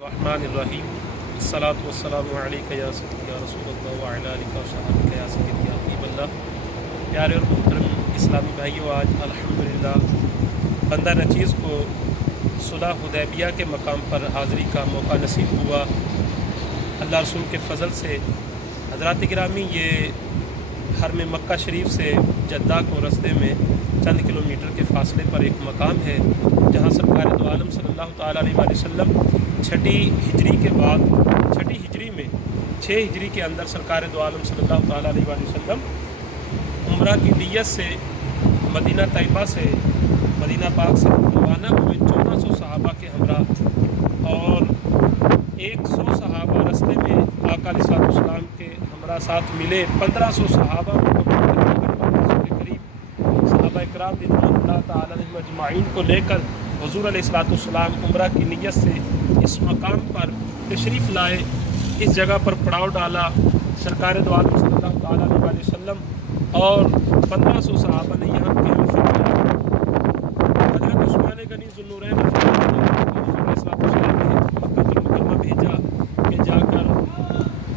الرحمن الصلاۃ والسلام علیک یا سیدی یا رسول اللہ وعلی آلک و صحابک یا سیدی یا حبیب اللہ۔ پیارے اور محترم اسلامی بھائیوں، آج الحمدللہ بندہ نچیز کو صلح حدیبیہ کے مقام پر حاضری کا موقع نصیب ہوا۔ اللہ رسول کے فضل سے حضرات گرامی، یہ حرم مکہ شریف سے جدہ کو رستے میں چند کلومیٹر کے فاصلے پر ایک مقام ہے جہاں سرکار دو عالم صلی اللہ تعالیٰ علیہ وسلم چھٹی ہجری کے بعد، چھٹی ہجری میں 6 ہجری کے اندر سرکار دو عالم صلی اللہ تعالیٰ علیہ وسلم عمرہ کی نیت سے مدینہ طیبہ سے، مدینہ پاک سے روانہ ہوئے 1400 صحابہ کے ہمراہ، اور 100 صحابہ رستے میں آقا علیہ السلام کے ہمراہ ساتھ ملے۔ 1500 صحابہ کے قریب صحابہ اکرام رضوان اللہ تعالیٰ علیہم اجمعین کو لے کر حضور علیہ السلام عمرہ کی نیت سے اس مقام پر تشریف لائے، اس جگہ پر پڑاؤ ڈالا۔ سرکار دو عالم صلی اللہ تعالیٰ علیہ وسلم اور 1500 صحابہ نے یہاں قیام فرمایا۔ حضرت عثمان غنی ذوالنورین مکہ المکرمہ بھیجا کہ جا کر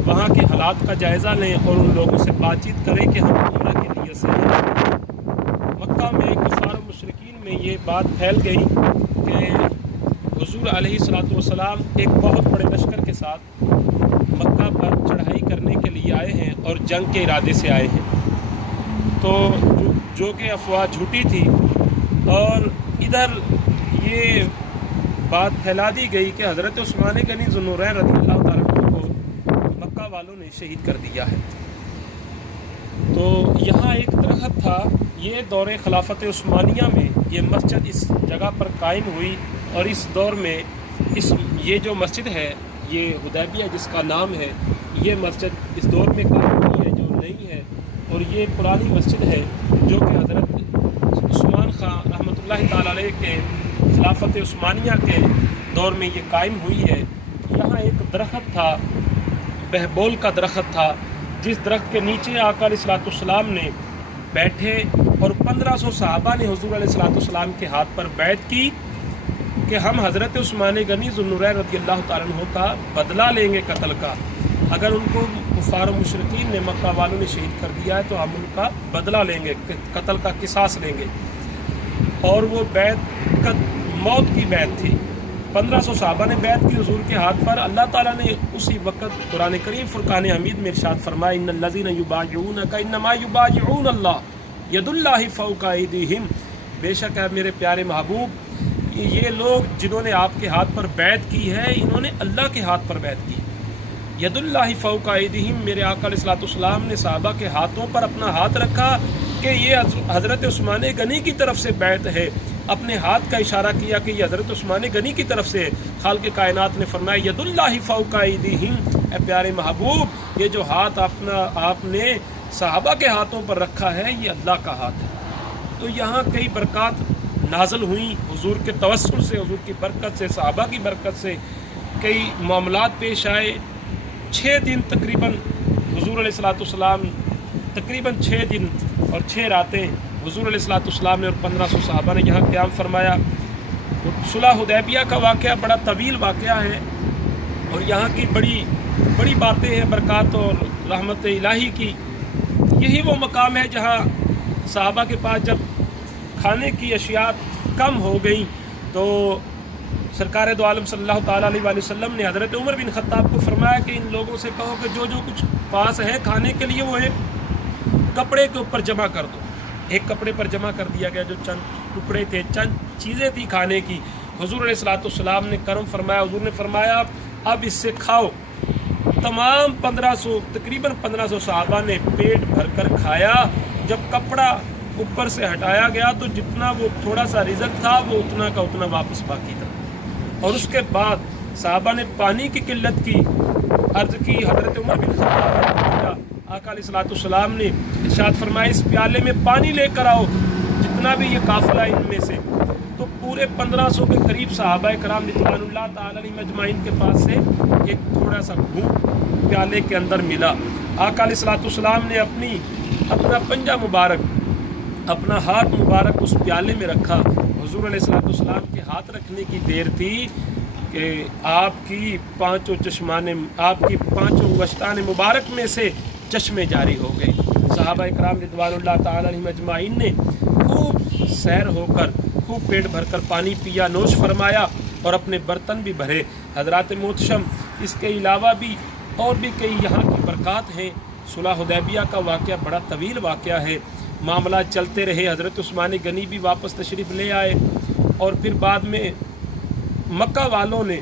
وہاں کے حالات کا جائزہ لیں اور ان لوگوں سے بات چیت کریں کہ ہم عمرہ کی نیت سے ہیں۔ مکہ میں کفار و مشرکین میں یہ بات پھیل گئی کہ حضور علیہ السلام ایک بہت بڑے لشکر کے ساتھ مکہ پر چڑھائی کرنے کے لیے آئے ہیں اور جنگ کے ارادے سے آئے ہیں، تو جو کہ افواہ جھوٹی تھی، اور ادھر یہ بات پھیلا دی گئی کہ حضرت عثمان غنی ذوالنورین رضی اللہ تعالیٰ عنہ کو مکہ والوں نے شہید کر دیا ہے۔ تو یہاں ایک درخت تھا، یہ دور خلافت عثمانیہ میں یہ مسجد اس جگہ پر قائم ہوئی، اور اس دور میں یہ جو مسجد ہے، یہ حدیبیہ جس کا نام ہے، یہ مسجد اس دور میں قائم ہوئی ہے جو نئی ہے، اور یہ پرانی مسجد ہے جو کہ حضرت عثمان خان رحمۃ اللہ تعالیٰ علیہ کے خلافت عثمانیہ کے دور میں یہ قائم ہوئی ہے۔ یہاں ایک درخت تھا، بہبول کا درخت تھا، جس درخت کے نیچے آقا علیہ السلام نے بیٹھے اور 1500 صحابہ نے حضور علیہ السلام کے ہاتھ پر بیعت کی کہ ہم حضرت عثمان غنی ذوالنورین رضی اللہ تعالیٰ عنہ کا بدلہ لیں گے قتل کا۔ اگر ان کو کفار و مشرکین نے، مکہ والوں نے شہید کر دیا ہے تو ہم ان کا بدلہ لیں گے، قتل کا قصاص لیں گے۔ اور وہ بیعت موت کی بیعت تھی۔ 1500 صحابہ نے بیعت کی حضور کے ہاتھ پر۔ اللہ تعالیٰ نے اسی وقت قرآن کریم فرقان حمید میں ارشاد فرمایا، ان الذین یبایعونک انما یبایعون اللہ ید اللہ فوق ایدیہم، بے شک ہے میرے پیارے محبوب، یہ لوگ جنہوں نے آپ کے ہاتھ پر بیعت کی ہے، انہوں نے اللہ کے ہاتھ پر بیعت کی۔ ید اللہ فوق ایدیہم، میرے آقا علیہ السلام نے صحابہ کے ہاتھوں پر اپنا ہاتھ رکھا کہ یہ حضرت عثمان غنی کی طرف سے بیعت ہے، اپنے ہاتھ کا اشارہ کیا کہ یہ حضرت عثمان غنی کی طرف سے۔ خالق کائنات نے فرمایا، ید اللہ فوق ایدیہم، اے پیارے محبوب، یہ جو ہاتھ آپ نے صحابہ کے ہاتھوں پر رکھا ہے، یہ اللہ کا ہاتھ ہے۔ تو یہاں کئی برکات نازل ہوئیں حضور کے توسل سے، حضور کی برکت سے، صحابہ کی برکت سے کئی معاملات پیش آئے۔ 6 دن تقریباً حضور علیہ السلام، تقریباً 6 دن اور 6 راتیں حضور علیہ السلام نے اور 1500 صحابہ نے یہاں قیام فرمایا۔ صلح حدیبیہ کا واقعہ بڑا طویل واقعہ ہے، اور یہاں کی بڑی باتیں ہیں، برکات اور رحمت الہی کی۔ یہی وہ مقام ہے جہاں صحابہ کے پاس جب کھانے کی اشیاء کم ہو گئیں تو سرکار دو عالم صلی اللہ تعالیٰ علیہ وسلم نے حضرت عمر بن خطاب کو فرمایا کہ ان لوگوں سے کہو کہ جو کچھ پاس ہے کھانے کے لیے وہ ایک کپڑے کے اوپر جمع کر دو۔ ایک کپڑے پر جمع کر دیا گیا، جو چند ٹکڑے تھے، چند چیزیں تھی کھانے کی۔ حضور علیہ السلام نے کرم فرمایا، حضور نے فرمایا اب اس سے کھاؤ۔ تمام 1500، تقریباً 1500 صحابہ نے پیٹ بھر کر کھایا۔ جب کپڑا اوپر سے ہٹایا گیا تو جتنا وہ تھوڑا سا رزق تھا وہ اتنا کا اتنا واپس باقی تھا۔ اور اس کے بعد صحابہ نے پانی کی قلت کی عرض کی، حضرت عمر بن خطاب نے کیا، آقا علیہ السلام نے ارشاد فرمایا اس پیالے میں پانی لے کر آؤ، جتنا بھی یہ قافلہ ان میں سے۔ تو پورے 1500 کے قریب صحابہ کرام رضوان اللہ تعالیٰ علیہ اجمعین کے پاس سے ایک تھوڑا سا گھونٹ پیالے کے اندر ملا۔ آقا علیہ السلام نے اپنا پنجہ مبارک، اپنا ہاتھ مبارک اس پیالے میں رکھا۔ حضور علیہ السلام کے ہاتھ رکھنے کی دیر تھی کہ آپ کی پانچوں گشتان مبارک میں سے چشمے جاری ہو گئے۔ صحابہ اکرام رضوان اللہ تعالی علیہم اجمعین نے خوب سیر ہو کر خوب پیٹ بھر کر پانی پیا، نوش فرمایا اور اپنے برتن بھی بھرے۔ حضرات محتشم، اس کے علاوہ بھی اور بھی کئی یہاں کی برکات ہیں۔ صلح حدیبیہ کا واقعہ بڑا طویل واقعہ ہے، معاملات چلتے رہے۔ حضرت عثمان غنی بھی واپس تشریف لے آئے اور پھر بعد میں مکہ والوں نے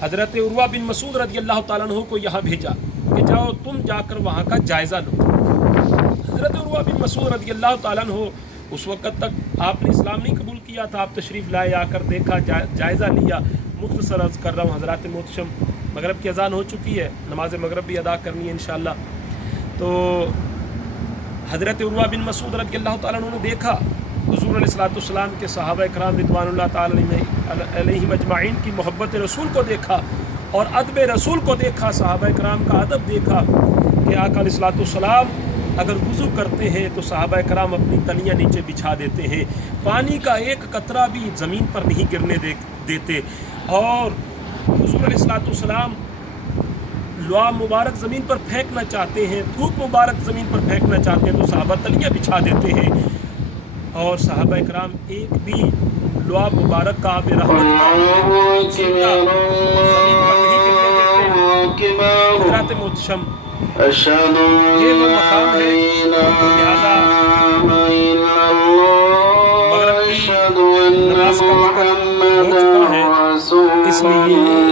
حضرت عروہ بن مسعود رضی اللہ تعالیٰ عنہ کو یہاں بھیجا کہ جاؤ تم جا کر وہاں کا جائزہ لو۔ حضرت عروہ بن مسعود رضی اللہ تعالیٰ عنہ اس وقت تک آپ نے اسلام نہیں قبول کیا تھا، آپ تشریف لائے، آ کر دیکھا، جائزہ لیا۔ مختصر عرض کر رہا ہوں حضرات محتشم، مغرب کی اذان ہو چکی ہے، نماز مغرب بھی ادا کرنی ہے انشاءاللہ۔ تو حضرت عروہ بن مسعود رضی اللہ تعالیٰ عنہ نے دیکھا حضور علیہ السلام کے صحابہ اکرام رضوان اللہ تعالی علیہم اجمعین کی محبت رسول کو دیکھا اور ادب رسول کو دیکھا، صحابہ اکرام کا ادب دیکھا کہ آقا علیہ السلام اگر وضو کرتے ہیں تو صحابہ اکرام اپنی تلیاں نیچے بچھا دیتے ہیں، پانی کا ایک قطرہ بھی زمین پر نہیں گرنے دیتے، اور حضور علیہ السلام لعاب مبارک زمین پر پھینکنا چاہتے ہیں، تھوک مبارک زمین پر پھینکنا چاہتے ہیں تو صحابہ تلیاں بچھا دیتے ہیں، اور صحابہ اکرام ایک بھی لعاب مبارک کا آب رحمت زمین پر نہیں گرنے دیتے۔ حضرات محتشم، یہ وہ مقام ہے، لہذا مغرب کی نماز کا وقت ہو چکا ہے، اس لیے